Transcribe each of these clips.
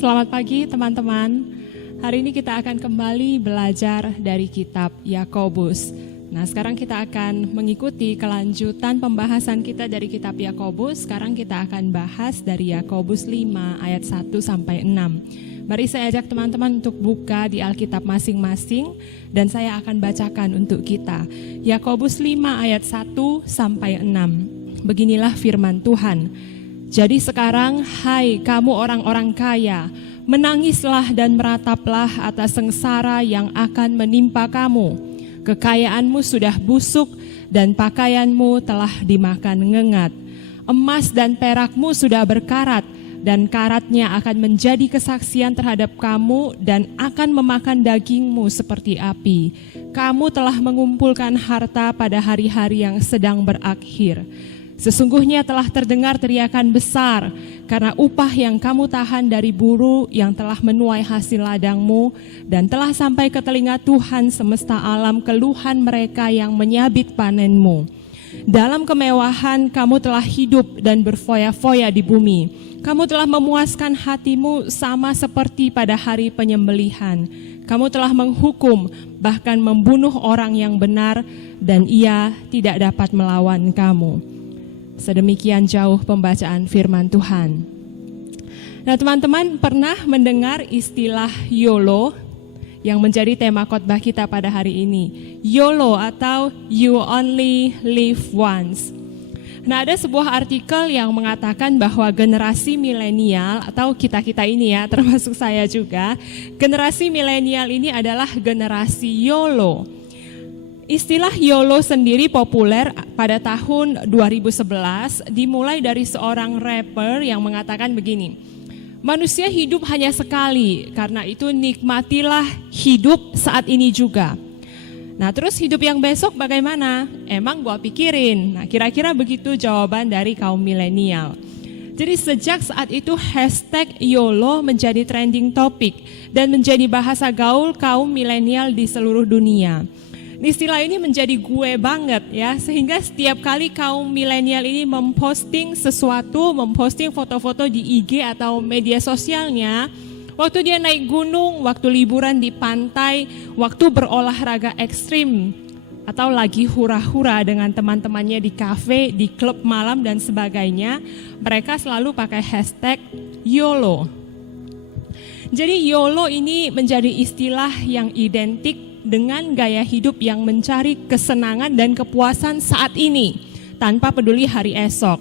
selamat pagi teman-teman. Hari ini kita akan kembali belajar dari kitab Yakobus. Nah, sekarang kita akan mengikuti kelanjutan pembahasan kita dari kitab Yakobus. Sekarang kita akan bahas dari Yakobus 5 ayat 1 sampai 6. Mari saya ajak teman-teman untuk buka di Alkitab masing-masing dan saya akan bacakan untuk kita. Yakobus 5 ayat 1 sampai 6. Beginilah firman Tuhan. Jadi sekarang, hai kamu orang-orang kaya, menangislah dan merataplah atas sengsara yang akan menimpa kamu. Kekayaanmu sudah busuk dan pakaianmu telah dimakan ngengat. Emas dan perakmu sudah berkarat dan karatnya akan menjadi kesaksian terhadap kamu dan akan memakan dagingmu seperti api. Kamu telah mengumpulkan harta pada hari-hari yang sedang berakhir. Sesungguhnya telah terdengar teriakan besar karena upah yang kamu tahan dari buruh yang telah menuai hasil ladangmu dan telah sampai ke telinga Tuhan semesta alam keluhan mereka yang menyabit panenmu. Dalam kemewahan kamu telah hidup dan berfoya-foya di bumi. Kamu telah memuaskan hatimu sama seperti pada hari penyembelihan. Kamu telah menghukum bahkan membunuh orang yang benar dan ia tidak dapat melawan kamu. Sedemikian jauh pembacaan firman Tuhan. Nah, teman-teman pernah mendengar istilah YOLO yang menjadi tema khotbah kita pada hari ini. YOLO atau You Only Live Once. Nah, ada sebuah artikel yang mengatakan bahwa generasi milenial atau kita-kita ini ya, termasuk saya juga, generasi milenial ini adalah generasi YOLO. Istilah YOLO sendiri populer pada tahun 2011 dimulai dari seorang rapper yang mengatakan begini, manusia hidup hanya sekali, karena itu nikmatilah hidup saat ini juga. Nah, terus hidup yang besok bagaimana? Emang gua pikirin. Nah, kira-kira begitu jawaban dari kaum milenial. Jadi sejak saat itu hashtag YOLO menjadi trending topic dan menjadi bahasa gaul kaum milenial di seluruh dunia. Istilah ini menjadi gue banget ya, sehingga setiap kali kaum milenial ini memposting sesuatu, memposting foto-foto di IG atau media sosialnya, waktu dia naik gunung, waktu liburan di pantai, waktu berolahraga ekstrim, atau lagi hura-hura dengan teman-temannya di kafe, di klub malam dan sebagainya, mereka selalu pakai hashtag YOLO. Jadi YOLO ini menjadi istilah yang identik dengan gaya hidup yang mencari kesenangan dan kepuasan saat ini tanpa peduli hari esok.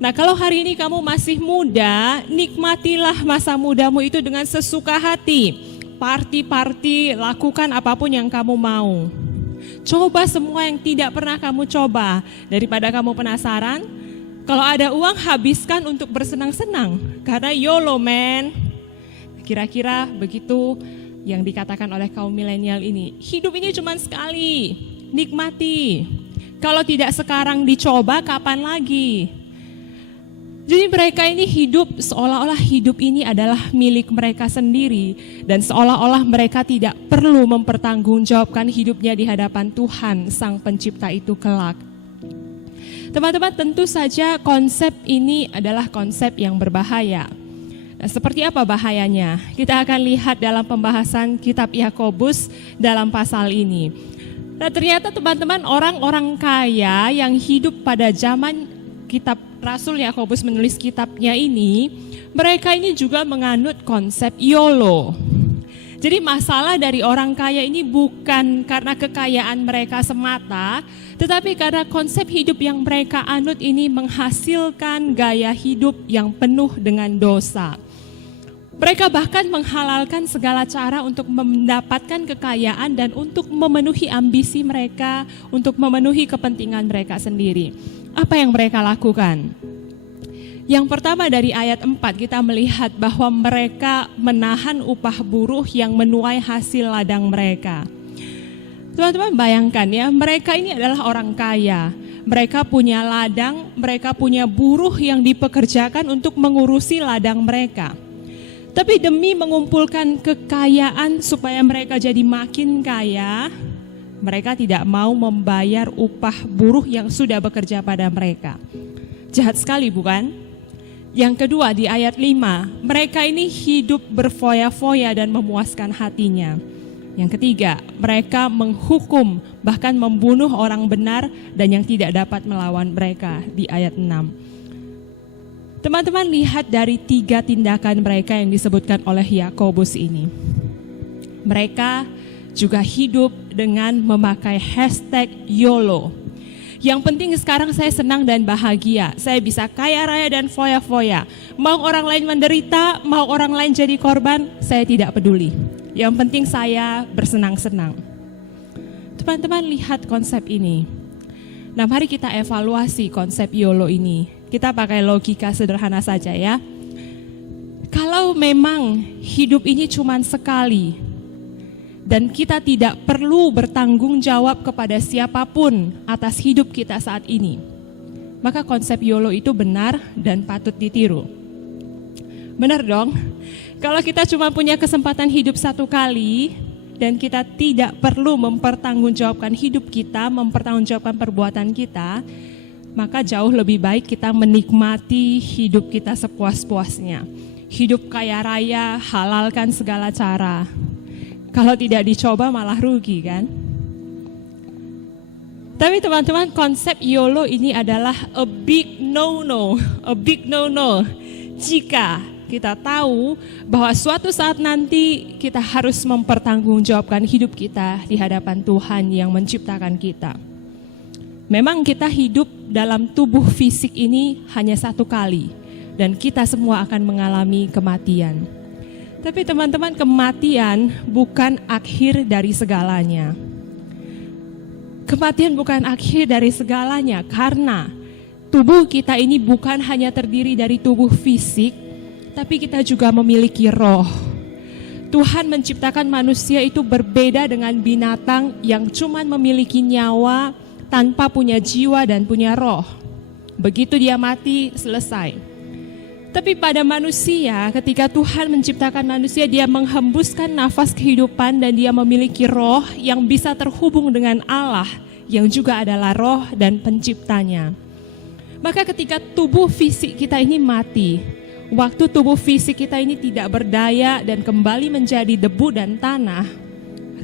Nah, kalau hari ini kamu masih muda, nikmatilah masa mudamu itu dengan sesuka hati. Party-party, lakukan apapun yang kamu mau. Coba semua yang tidak pernah kamu coba. Daripada kamu penasaran, kalau ada uang habiskan untuk bersenang-senang. Karena YOLO man. Kira-kira begitu yang dikatakan oleh kaum milenial ini. Hidup ini cuma sekali, nikmati. Kalau tidak sekarang dicoba, kapan lagi? Jadi mereka ini hidup seolah-olah hidup ini adalah milik mereka sendiri dan seolah-olah mereka tidak perlu mempertanggungjawabkan hidupnya di hadapan Tuhan Sang Pencipta itu kelak. Teman-teman, tentu saja konsep ini adalah konsep yang berbahaya. Nah, seperti apa bahayanya? Kita akan lihat dalam pembahasan kitab Yakobus dalam pasal ini. Nah, ternyata teman-teman orang-orang kaya yang hidup pada zaman kitab Rasul Yakobus menulis kitabnya ini, mereka ini juga menganut konsep YOLO. Jadi masalah dari orang kaya ini bukan karena kekayaan mereka semata, tetapi karena konsep hidup yang mereka anut ini menghasilkan gaya hidup yang penuh dengan dosa. Mereka bahkan menghalalkan segala cara untuk mendapatkan kekayaan dan untuk memenuhi ambisi mereka, untuk memenuhi kepentingan mereka sendiri. Apa yang mereka lakukan? Yang pertama dari ayat 4 kita melihat bahwa mereka menahan upah buruh yang menuai hasil ladang mereka. Teman-teman bayangkan ya, mereka ini adalah orang kaya. Mereka punya ladang, mereka punya buruh yang dipekerjakan untuk mengurusi ladang mereka. Tapi demi mengumpulkan kekayaan supaya mereka jadi makin kaya, mereka tidak mau membayar upah buruh yang sudah bekerja pada mereka. Jahat sekali bukan? Yang kedua di ayat 5, mereka ini hidup berfoya-foya dan memuaskan hatinya. Yang ketiga, mereka menghukum bahkan membunuh orang benar dan yang tidak dapat melawan mereka di ayat 6. Teman-teman lihat dari 3 tindakan mereka yang disebutkan oleh Yakobus ini. Mereka juga hidup dengan memakai hashtag YOLO. Yang penting sekarang saya senang dan bahagia. Saya bisa kaya raya dan foya-foya. Mau orang lain menderita, mau orang lain jadi korban, saya tidak peduli. Yang penting saya bersenang-senang. Teman-teman lihat konsep ini. Nah, mari kita evaluasi konsep YOLO ini. Kita pakai logika sederhana saja ya. Kalau memang hidup ini cuma sekali, dan kita tidak perlu bertanggung jawab kepada siapapun atas hidup kita saat ini, maka konsep YOLO itu benar dan patut ditiru. Benar dong? Kalau kita cuma punya kesempatan hidup satu kali, dan kita tidak perlu mempertanggungjawabkan hidup kita, mempertanggungjawabkan perbuatan kita, maka jauh lebih baik kita menikmati hidup kita sepuas-puasnya. Hidup kaya raya, halalkan segala cara. Kalau tidak dicoba malah rugi kan? Tapi teman-teman, konsep YOLO ini adalah a big no-no. Jika kita tahu bahwa suatu saat nanti kita harus mempertanggungjawabkan hidup kita di hadapan Tuhan yang menciptakan kita. Memang kita hidup dalam tubuh fisik ini hanya satu kali, dan kita semua akan mengalami kematian. Tapi teman-teman, kematian bukan akhir dari segalanya. Kematian bukan akhir dari segalanya, karena tubuh kita ini bukan hanya terdiri dari tubuh fisik, tapi kita juga memiliki roh. Tuhan menciptakan manusia itu berbeda dengan binatang yang cuma memiliki nyawa tanpa punya jiwa dan punya roh. Begitu dia mati, selesai. Tapi pada manusia, ketika Tuhan menciptakan manusia, dia menghembuskan nafas kehidupan dan dia memiliki roh yang bisa terhubung dengan Allah, yang juga adalah roh dan penciptanya. Maka ketika tubuh fisik kita ini mati, waktu tubuh fisik kita ini tidak berdaya dan kembali menjadi debu dan tanah,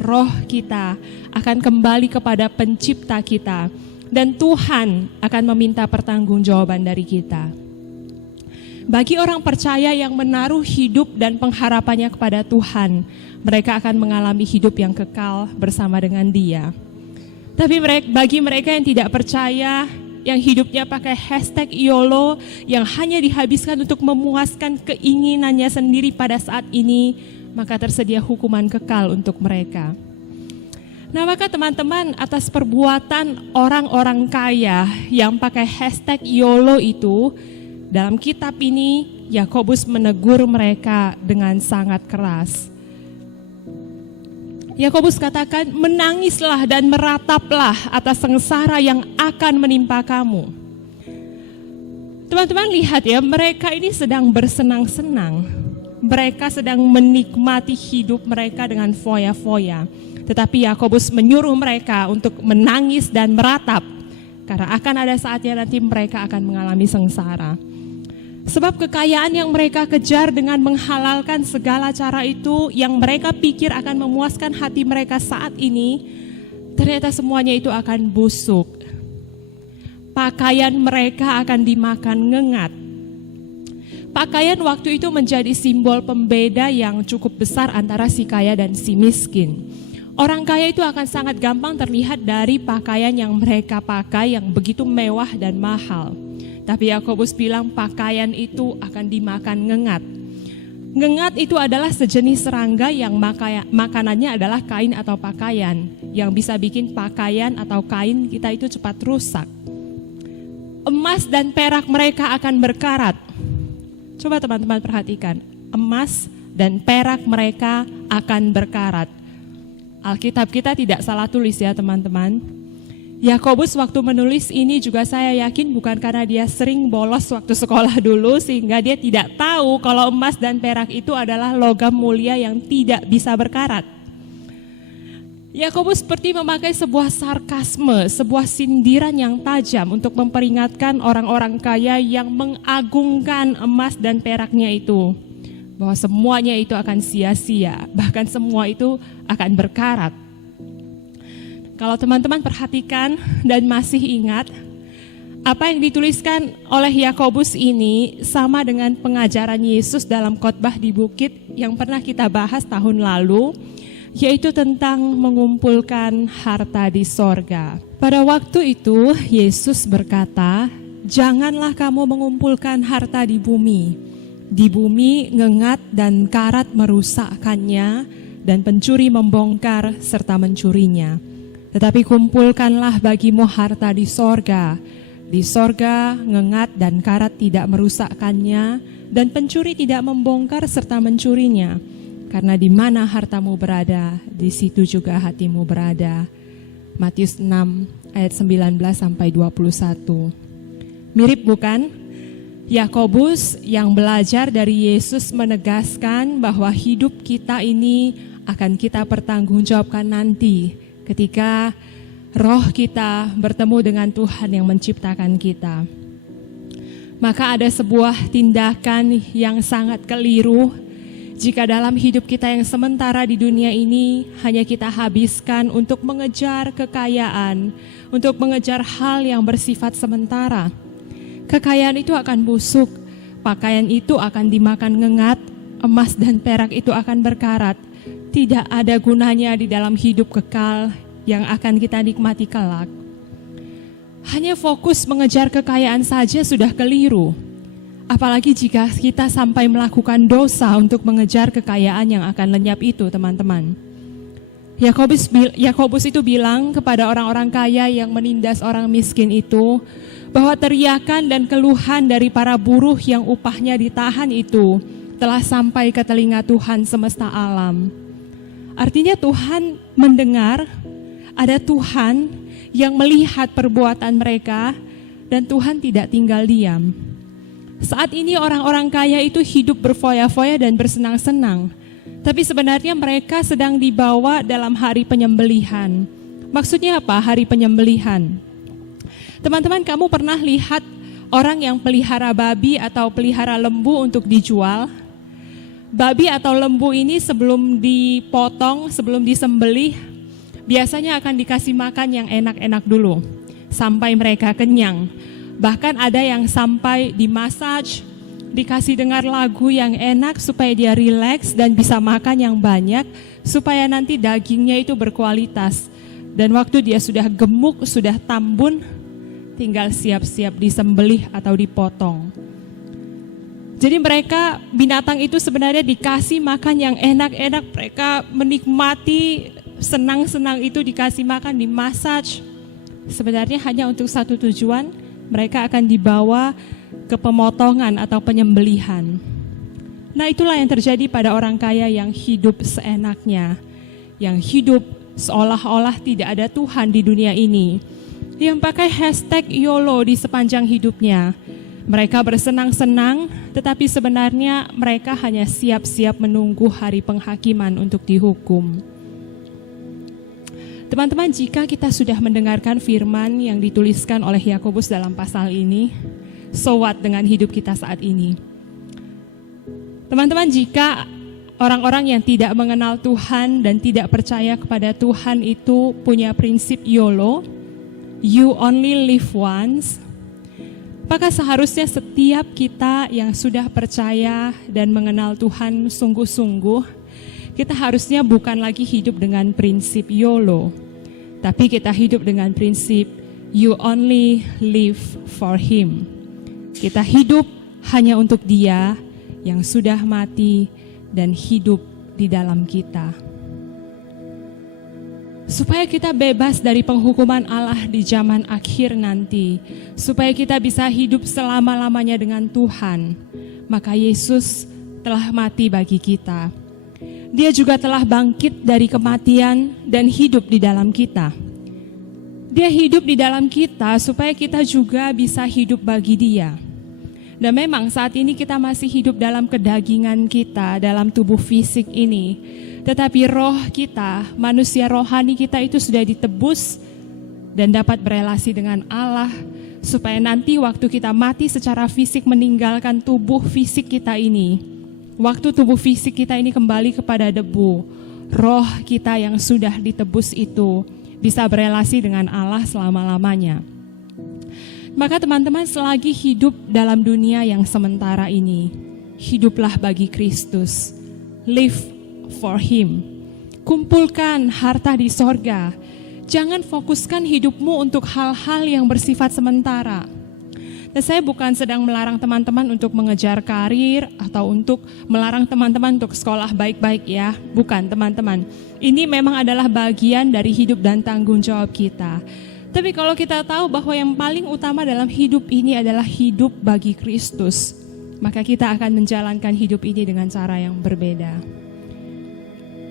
roh kita akan kembali kepada pencipta kita, dan Tuhan akan meminta pertanggungjawaban dari kita. Bagi orang percaya yang menaruh hidup dan pengharapannya kepada Tuhan, mereka akan mengalami hidup yang kekal bersama dengan Dia. Tapi bagi mereka yang tidak percaya, yang hidupnya pakai hashtag YOLO, yang hanya dihabiskan untuk memuaskan keinginannya sendiri pada saat ini, maka tersedia hukuman kekal untuk mereka. Nah, maka teman-teman, atas perbuatan orang-orang kaya yang pakai hashtag YOLO itu, dalam kitab ini, Yakobus menegur mereka dengan sangat keras. Yakobus katakan, menangislah dan merataplah atas sengsara yang akan menimpa kamu. Teman-teman lihat ya, mereka ini sedang bersenang-senang. Mereka sedang menikmati hidup mereka dengan foya-foya. Tetapi Yakobus menyuruh mereka untuk menangis dan meratap. Karena akan ada saatnya nanti mereka akan mengalami sengsara. Sebab kekayaan yang mereka kejar dengan menghalalkan segala cara itu, yang mereka pikir akan memuaskan hati mereka saat ini, ternyata semuanya itu akan busuk. Pakaian mereka akan dimakan ngengat. Pakaian waktu itu menjadi simbol pembeda yang cukup besar antara si kaya dan si miskin. Orang kaya itu akan sangat gampang terlihat dari pakaian yang mereka pakai yang begitu mewah dan mahal. Tapi Yakobus bilang pakaian itu akan dimakan ngengat. Ngengat itu adalah sejenis serangga yang makanannya adalah kain atau pakaian, yang bisa bikin pakaian atau kain kita itu cepat rusak. Emas dan perak mereka akan berkarat. Coba teman-teman perhatikan, emas dan perak mereka akan berkarat. Alkitab kita tidak salah tulis ya teman-teman. Yakobus waktu menulis ini juga saya yakin bukan karena dia sering bolos waktu sekolah dulu sehingga dia tidak tahu kalau emas dan perak itu adalah logam mulia yang tidak bisa berkarat. Yakobus seperti memakai sebuah sarkasme, sebuah sindiran yang tajam untuk memperingatkan orang-orang kaya yang mengagungkan emas dan peraknya itu, bahwa semuanya itu akan sia-sia, bahkan semua itu akan berkarat. Kalau teman-teman perhatikan dan masih ingat, apa yang dituliskan oleh Yakobus ini sama dengan pengajaran Yesus dalam khotbah di bukit yang pernah kita bahas tahun lalu, yaitu tentang mengumpulkan harta di sorga. Pada waktu itu Yesus berkata, janganlah kamu mengumpulkan harta di bumi. Di bumi ngengat dan karat merusakkannya, dan pencuri membongkar serta mencurinya. Tetapi kumpulkanlah bagimu harta di sorga. Di sorga ngengat dan karat tidak merusakkannya, dan pencuri tidak membongkar serta mencurinya. Karena di mana hartamu berada, di situ juga hatimu berada. Matius 6 ayat 19 sampai 21. Mirip bukan? Yakobus yang belajar dari Yesus menegaskan bahwa hidup kita ini akan kita pertanggungjawabkan nanti ketika roh kita bertemu dengan Tuhan yang menciptakan kita. Maka ada sebuah tindakan yang sangat keliru jika dalam hidup kita yang sementara di dunia ini hanya kita habiskan untuk mengejar kekayaan, untuk mengejar hal yang bersifat sementara. Kekayaan itu akan busuk, pakaian itu akan dimakan ngengat, emas dan perak itu akan berkarat. Tidak ada gunanya di dalam hidup kekal yang akan kita nikmati kelak. Hanya fokus mengejar kekayaan saja sudah keliru. Apalagi jika kita sampai melakukan dosa untuk mengejar kekayaan yang akan lenyap itu, teman-teman. Yakobus itu bilang kepada orang-orang kaya yang menindas orang miskin itu, bahwa teriakan dan keluhan dari para buruh yang upahnya ditahan itu telah sampai ke telinga Tuhan semesta alam. Artinya Tuhan mendengar, ada Tuhan yang melihat perbuatan mereka, dan Tuhan tidak tinggal diam. Saat ini orang-orang kaya itu hidup berfoya-foya dan bersenang-senang. Tapi sebenarnya mereka sedang dibawa dalam hari penyembelihan. Maksudnya apa hari penyembelihan? Teman-teman, kamu pernah lihat orang yang pelihara babi atau pelihara lembu untuk dijual? Babi atau lembu ini sebelum dipotong, sebelum disembelih, biasanya akan dikasih makan yang enak-enak dulu, sampai mereka kenyang. Bahkan ada yang sampai dimassage, dikasih dengar lagu yang enak supaya dia rileks dan bisa makan yang banyak, supaya nanti dagingnya itu berkualitas. Dan waktu dia sudah gemuk, sudah tambun, tinggal siap-siap disembelih atau dipotong. Jadi mereka, binatang itu sebenarnya dikasih makan yang enak-enak, mereka menikmati, senang-senang itu dikasih makan, dimassage. Sebenarnya hanya untuk satu tujuan, mereka akan dibawa ke pemotongan atau penyembelihan. Nah, itulah yang terjadi pada orang kaya yang hidup seenaknya, yang hidup seolah-olah tidak ada Tuhan di dunia ini, yang pakai hashtag YOLO di sepanjang hidupnya. Mereka bersenang-senang, tetapi sebenarnya mereka hanya siap-siap menunggu hari penghakiman untuk dihukum. Teman-teman, jika kita sudah mendengarkan firman yang dituliskan oleh Yakobus dalam pasal ini, so what dengan hidup kita saat ini? Teman-teman, jika orang-orang yang tidak mengenal Tuhan dan tidak percaya kepada Tuhan itu punya prinsip YOLO, you only live once, maka seharusnya setiap kita yang sudah percaya dan mengenal Tuhan sungguh-sungguh, kita harusnya bukan lagi hidup dengan prinsip YOLO, tapi kita hidup dengan prinsip you only live for Him. Kita hidup hanya untuk Dia yang sudah mati dan hidup di dalam kita. Supaya kita bebas dari penghukuman Allah di zaman akhir nanti, supaya kita bisa hidup selama-lamanya dengan Tuhan, maka Yesus telah mati bagi kita. Dia juga telah bangkit dari kematian dan hidup di dalam kita. Dia hidup di dalam kita supaya kita juga bisa hidup bagi Dia. Dan memang saat ini kita masih hidup dalam kedagingan kita, dalam tubuh fisik ini. Tetapi roh kita, manusia rohani kita itu sudah ditebus dan dapat berelasi dengan Allah, supaya nanti waktu kita mati secara fisik meninggalkan tubuh fisik kita ini, waktu tubuh fisik kita ini kembali kepada debu, roh kita yang sudah ditebus itu bisa berelasi dengan Allah selama-lamanya. Maka teman-teman, selagi hidup dalam dunia yang sementara ini, hiduplah bagi Kristus. Live for Him. Kumpulkan harta di sorga. Jangan fokuskan hidupmu untuk hal-hal yang bersifat sementara. Dan saya bukan sedang melarang teman-teman untuk mengejar karir atau untuk melarang teman-teman untuk sekolah baik-baik ya. Bukan teman-teman. Ini memang adalah bagian dari hidup dan tanggung jawab kita. Tapi kalau kita tahu bahwa yang paling utama dalam hidup ini adalah hidup bagi Kristus, maka kita akan menjalankan hidup ini dengan cara yang berbeda.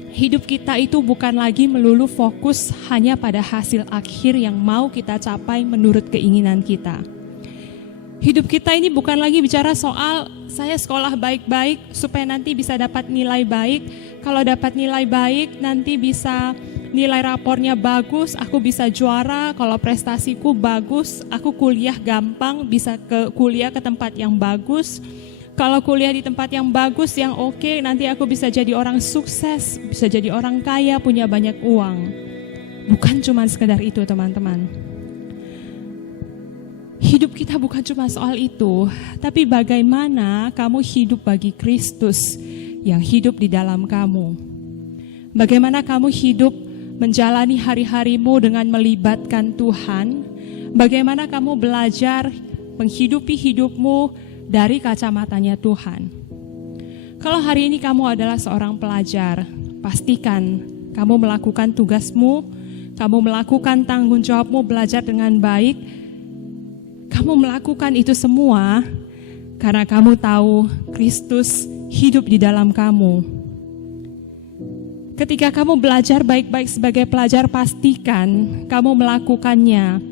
Hidup kita itu bukan lagi melulu fokus hanya pada hasil akhir yang mau kita capai menurut keinginan kita. Hidup kita ini bukan lagi bicara soal saya sekolah baik-baik supaya nanti bisa dapat nilai baik. Kalau dapat nilai baik nanti bisa nilai rapornya bagus, aku bisa juara. Kalau prestasiku bagus, aku kuliah gampang, bisa kuliah ke tempat yang bagus. Kalau kuliah di tempat yang bagus, yang oke, nanti aku bisa jadi orang sukses, bisa jadi orang kaya, punya banyak uang. Bukan cuma sekedar itu teman-teman. Hidup kita bukan cuma soal itu, tapi bagaimana kamu hidup bagi Kristus yang hidup di dalam kamu. Bagaimana kamu hidup menjalani hari-harimu dengan melibatkan Tuhan. Bagaimana kamu belajar menghidupi hidupmu dari kacamatanya Tuhan. Kalau hari ini kamu adalah seorang pelajar, pastikan kamu melakukan tugasmu, kamu melakukan tanggung jawabmu belajar dengan baik. Kamu melakukan itu semua karena kamu tahu Kristus hidup di dalam kamu. Ketika kamu belajar baik-baik sebagai pelajar, pastikan kamu melakukannya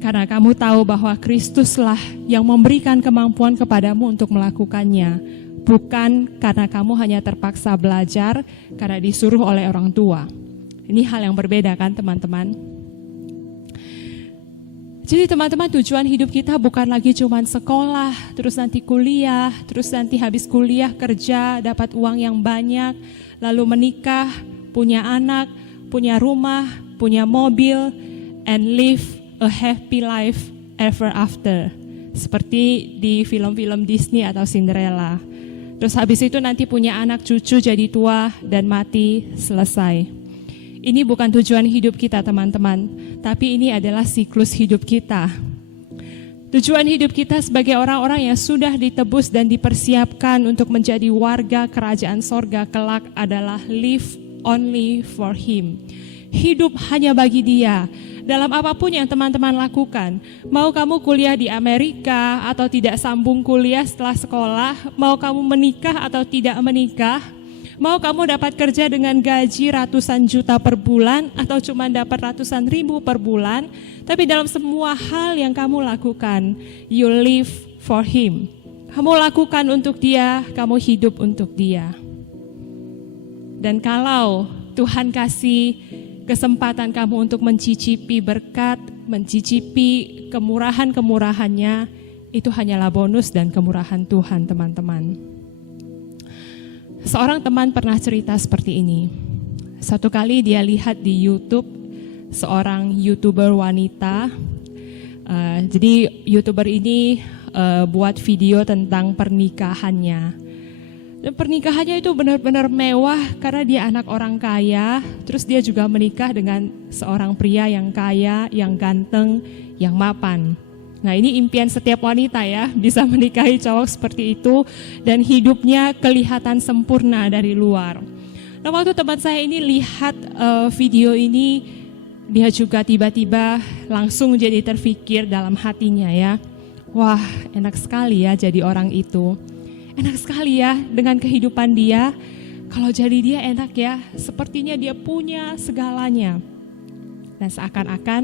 karena kamu tahu bahwa Kristuslah yang memberikan kemampuan kepadamu untuk melakukannya. Bukan karena kamu hanya terpaksa belajar karena disuruh oleh orang tua. Ini hal yang berbeda kan teman-teman? Jadi teman-teman, tujuan hidup kita bukan lagi cuma sekolah, terus nanti kuliah, terus nanti habis kuliah kerja, dapat uang yang banyak, lalu menikah, punya anak, punya rumah, punya mobil, and live a happy life ever after. Seperti di film-film Disney atau Cinderella. Terus habis itu nanti punya anak cucu jadi tua dan mati, selesai. Ini bukan tujuan hidup kita teman-teman, tapi ini adalah siklus hidup kita. Tujuan hidup kita sebagai orang-orang yang sudah ditebus dan dipersiapkan untuk menjadi warga kerajaan sorga kelak adalah live only for Him. Hidup hanya bagi Dia. Dalam apapun yang teman-teman lakukan, mau kamu kuliah di Amerika atau tidak sambung kuliah setelah sekolah, mau kamu menikah atau tidak menikah, mau kamu dapat kerja dengan gaji ratusan juta per bulan atau cuma dapat ratusan ribu per bulan, tapi dalam semua hal yang kamu lakukan, you live for Him. Kamu lakukan untuk Dia, kamu hidup untuk Dia. Dan kalau Tuhan kasih kesempatan kamu untuk mencicipi berkat, mencicipi kemurahan-kemurahannya, itu hanyalah bonus dan kemurahan Tuhan teman-teman. Seorang teman pernah cerita seperti ini. Satu kali dia lihat di YouTube seorang YouTuber wanita. Jadi YouTuber ini buat video tentang pernikahannya. Dan pernikahannya itu benar-benar mewah karena dia anak orang kaya. Terus dia juga menikah dengan seorang pria yang kaya, yang ganteng, yang mapan. Nah, ini impian setiap wanita ya, bisa menikahi cowok seperti itu dan hidupnya kelihatan sempurna dari luar. Nah, waktu teman saya ini lihat video ini, dia juga tiba-tiba langsung jadi terfikir dalam hatinya ya. Wah, enak sekali ya jadi orang itu. Enak sekali ya dengan kehidupan dia. Kalau jadi dia enak ya, sepertinya dia punya segalanya. Dan seakan-akan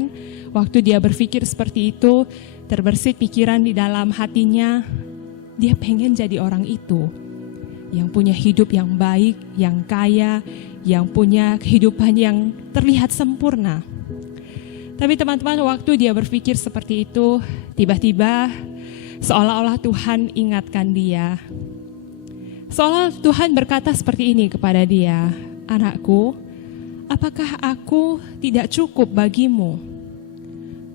waktu dia berpikir seperti itu, terbersit pikiran di dalam hatinya, dia pengen jadi orang itu. yang punya hidup yang baik, yang kaya, yang punya kehidupan yang terlihat sempurna. Tapi teman-teman, waktu dia berpikir seperti itu, tiba-tiba seolah-olah Tuhan ingatkan dia. Seolah Tuhan berkata seperti ini kepada dia, "Anakku, apakah aku tidak cukup bagimu?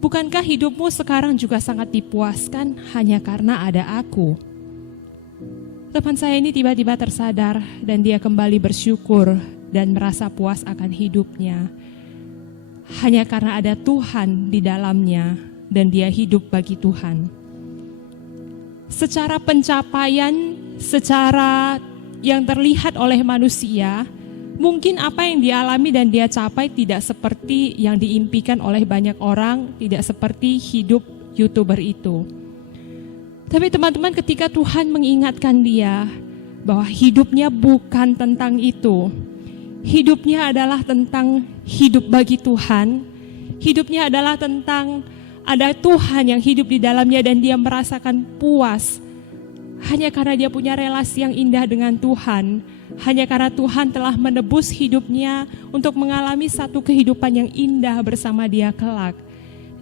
Bukankah hidupmu sekarang juga sangat dipuaskan hanya karena ada aku?" Teman saya ini tiba-tiba tersadar dan dia kembali bersyukur dan merasa puas akan hidupnya. Hanya karena ada Tuhan di dalamnya dan dia hidup bagi Tuhan. Secara pencapaian, secara yang terlihat oleh manusia, mungkin apa yang dia alami dan dia capai tidak seperti yang diimpikan oleh banyak orang, tidak seperti hidup YouTuber itu. Tapi teman-teman, ketika Tuhan mengingatkan dia bahwa hidupnya bukan tentang itu, hidupnya adalah tentang hidup bagi Tuhan, hidupnya adalah tentang ada Tuhan yang hidup di dalamnya dan dia merasakan puas hanya karena dia punya relasi yang indah dengan Tuhan, hanya karena Tuhan telah menebus hidupnya untuk mengalami satu kehidupan yang indah bersama dia kelak.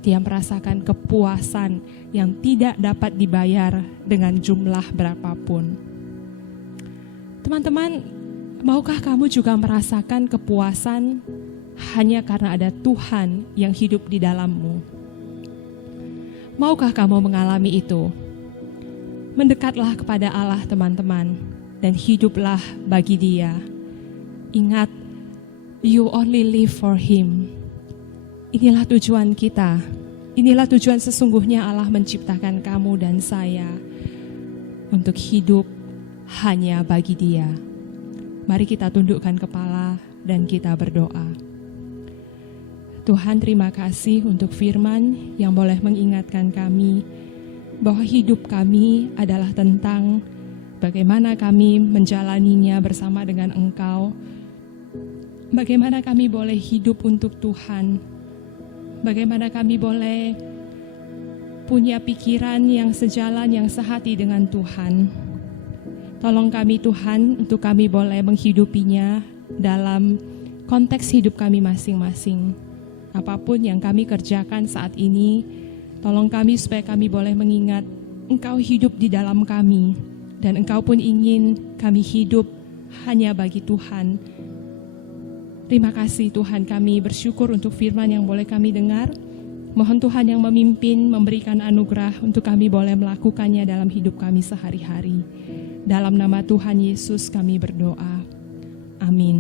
Dia merasakan kepuasan yang tidak dapat dibayar dengan jumlah berapapun. Teman-teman, maukah kamu juga merasakan kepuasan hanya karena ada Tuhan yang hidup di dalammu? Maukah kamu mengalami itu? Mendekatlah kepada Allah, teman-teman, dan hiduplah bagi Dia. Ingat, you only live for Him. Inilah tujuan kita. Inilah tujuan sesungguhnya Allah menciptakan kamu dan saya untuk hidup hanya bagi Dia. Mari kita tundukkan kepala dan kita berdoa. Tuhan, terima kasih untuk firman yang boleh mengingatkan kami bahwa hidup kami adalah tentang bagaimana kami menjalaninya bersama dengan Engkau, bagaimana kami boleh hidup untuk Tuhan, bagaimana kami boleh punya pikiran yang sejalan, yang sehati dengan Tuhan. Tolong kami Tuhan untuk kami boleh menghidupinya dalam konteks hidup kami masing-masing. Apapun yang kami kerjakan saat ini, tolong kami supaya kami boleh mengingat Engkau hidup di dalam kami, dan Engkau pun ingin kami hidup hanya bagi Tuhan. Terima kasih Tuhan, kami bersyukur untuk firman yang boleh kami dengar. Mohon Tuhan yang memimpin, memberikan anugerah untuk kami boleh melakukannya dalam hidup kami sehari-hari. Dalam nama Tuhan Yesus kami berdoa. Amin.